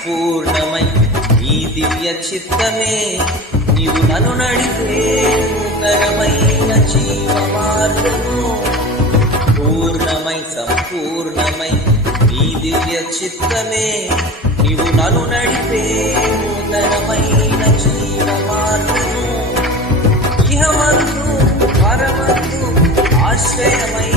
సంపూర్ణమై ఈ దివ్య చిత్తమే నీవు నన్ను నడిపే నూతనమైన జీవ మార్గము. పూర్ణమై సంపూర్ణమై ఈ దివ్య చిత్తమే నీవు నన్ను నడిపే నూతనమైన జీవ మార్గము. ఇహమందు పరమందు ఆశ్రయమై